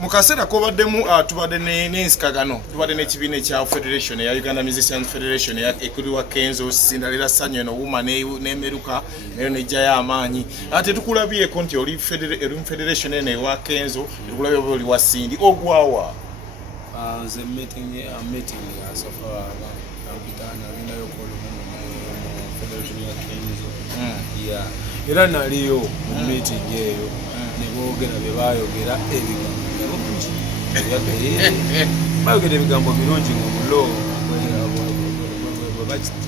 Mukasera ko baddemu tubadde n'ensikagano tubadde n'ekibiina ekya Federation ya Uganda Musicians Federation ya ekuriwa Kenzo Sindalira Sanyo no Woman n'emeruka nayo nejjayo amaanyi ate tukulabyeko nti oli Federation ene wa Kenzo tukulabye oli wa Sindi ogwawa nze meeting as of kampitana ninayo ko Federation ya Kenzo era naliyo meeting eyo nebogera bebayogera bayogera ebigambo birungi mu bulo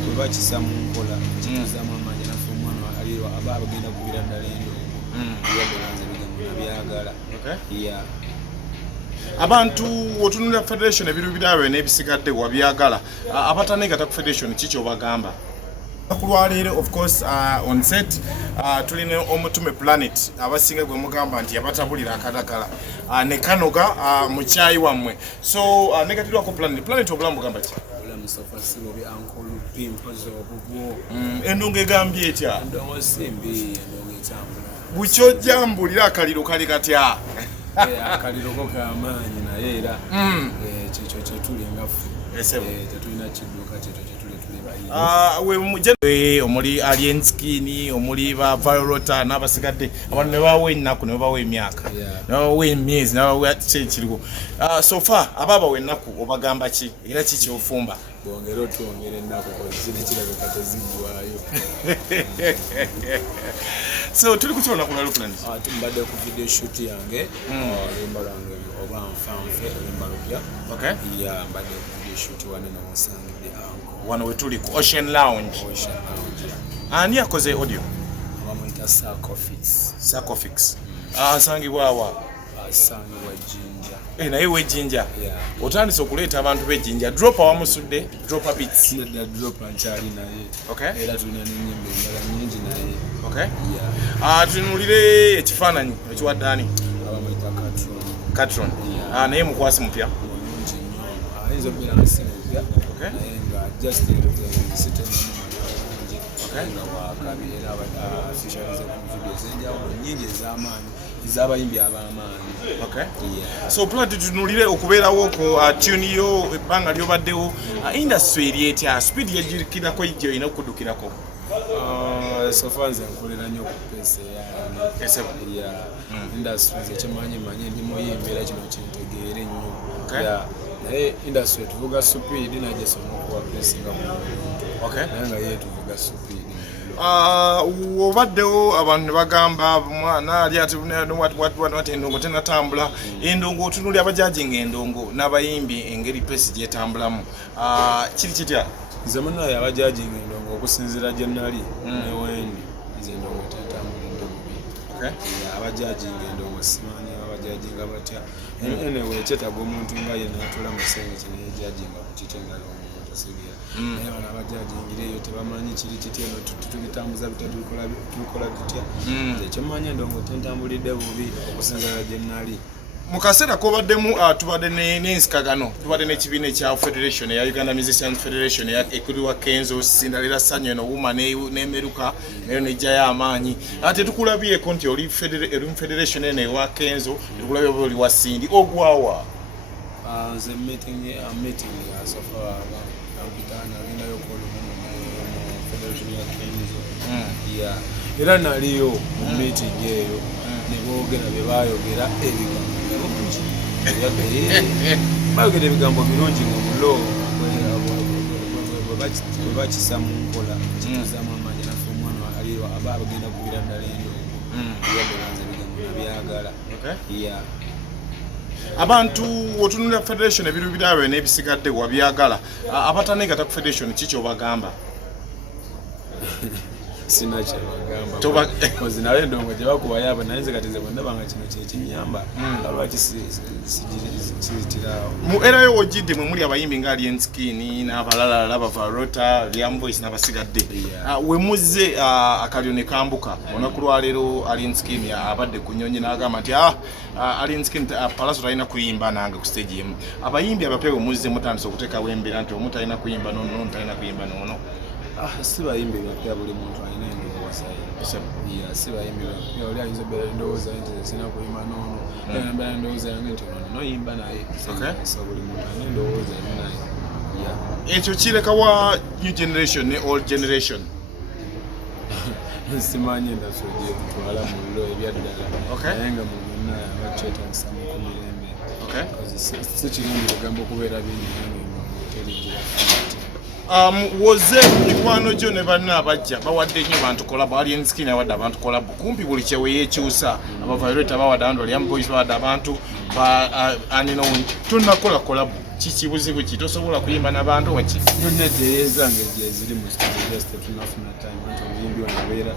bwebakisa mu nkola kituzamu amaanyi nafe omwana aliyo aba abagenda kubira ddala endongo yaberanza ebigambo nabyagala abantu otunulira Federation ebiru birawe n'ebisigadde wabyagala abatanegata ku Federation kiki obagamba Kulwalero of course on set tulina Omutume planet abasinga gwe mugamba nti yabatabulira akadagala ne kanoga mu chai wamwe so negative ko planet obulamu mugamba ki obulamu safasiro bi uncle pimpozo obugo endongo egambye etya ndongo simbi endongo etambula bucho jambulira akaliro kali katya akaliro ko kamaanyi naye era kyo kyetuli ngafu tetulina kiduka kyetuli omuli alien skin omuli ba Violeta n'abasigadde abantu ne bawe ennaku ne bawe emyaka nawe emyezi nawe kiriwo so far ababawe ennaku obagamba ki era kiki ofumba bongero tuongere ennaku ko zine kirabika tezigwayo so tuli kukiona ku lalo plans tumbadde ku video shoot yange limba lwange oba nfanfe limba lupya mbadde ku video shoot wane n'omusangidde wano wetuli ku Ocean Lounge ani yakoze audio bamuyita Sarcofix asangibwawa asangibwa Jinja naye we Jinja otandise okuleeta abantu b'Ejinja drop awamusudde drop a beats drop ankyali naye era tulina n'ennyimba endala nnyingi naye tunulire ekifaananyi ekiwaddaani abamuyita Catron naye mukwasi mupya mulungi nnyo ayinza okubeera nga si mupya naye nga just sitting nga wakabeera officialize ku videos enjawulo nnyingi ez'amaanyi ez'abayimbi ab'amaanyi so plan tunulire okubeerawo ko tune yo ebbanga lyobaddewo industry eri etya speed yegirikirako ijjo olina okuddukirako sofa nze nkolera nnyo ku pesa ya industry ekyemanyi manyi ndi muyimbi era kino kintegeere nnyo naye industry tuvuga speed najesoma okuwa presinga naye nga ye tuvuga speed obaddewo abantu ne bagamba mwana ali ati endongo tenatambula endongo otunuli abajajinga endongo n'abayimbi engeri pesi gyetambulamu kiri kitya nze munaye abajajinga endongo okusinziira gye nnali newendi nze endongo tetambulidde bubi abajajinga endongo simanyi abajajinga batya anyway kyetaaga omuntu nga ye natula mu kisenge kye neyejajinga ku kiti nga omuntu asigira naye bano abajajingira eyo tebamanyi kiri kitya eno tubitambuza tubikola tutya ekyomanyi endongo tentambulidde bubi okusinziira gye nnali Mukasera ko baddemu tubadde n'ensikagano tubadde n'ekibiina ekya Federation ya Uganda Musicians Federation ya ekuriwa Kenzo Sindalira Sanyo no Woman n'emeruka nayo nejjayo amaanyi ate tukulabyeko nti oli Federation ene wa Kenzo tukulabye oli wa Sindi ogwawa nze meeting as of kampitana ninayo ko Federation ya Kenzo era naliyo meeting eyo nebogera bebayogera ebigambo bayogera ebigambo birungi mu bulo bwebakisa mu nkola kituzamu amaanyi nafe omwana aliyo aba abagenda kubira ddala endongo yaberanza ebigambo nabyagala abantu otunulira Federation ebiru birawe n'ebisigadde wabyagala abatanegata ku Federation kiki obagamba sina kyebagamba kozi nawe endongo gye bakubayaba naye nze kati nze bwendabanga kino kyekinyamba lwaki kiyitirawo mu era yo wogidde mwe muli abayimbi nga alien skin n'abalala laba Violeta Liam Voice n'abasigadde we muzze akalyo ne kambuka olunaku lwaleero alien skin abadde ku nnyonyi n'agamba nti alien skin palaso talina kuyimba nange ku stage emu abayimbi abapya we muzze mutandise okuteekawo embeera nti omutalina kuyimba nono talina kuyimba nono si bayimbi bapya buli muntu alina endowooza ye Yeah, si bayimbi oli ayinza obeera endowooza nti sina kuyimba noono era mbeera endowooza yange nti ono noyimba naye so buli muntu alina endowooza eri naye ekyo kirekawa new generation ne old generation simanyi endaso gyetutwala mu biro ebyaddala naye nga mu byonna abakyetagisa mu kumirembe si kirungi bigambo okubeera bingi nange terigira woze mikwano gyo ne banna abajja bawadde nnyo bantu kolabo alien skin awadde abantu kolabo kumpi buli kyewe yeekyusa abaviolet abawadde abantu aliam boys bawadde abantu aninowuni tonakola kolabo kiki buzibu ki tosobola kuyimba n'abantu waki yonna eddeeyo zange gyeziri mu studio just tetunafuna time nti omuyimbi ono abeera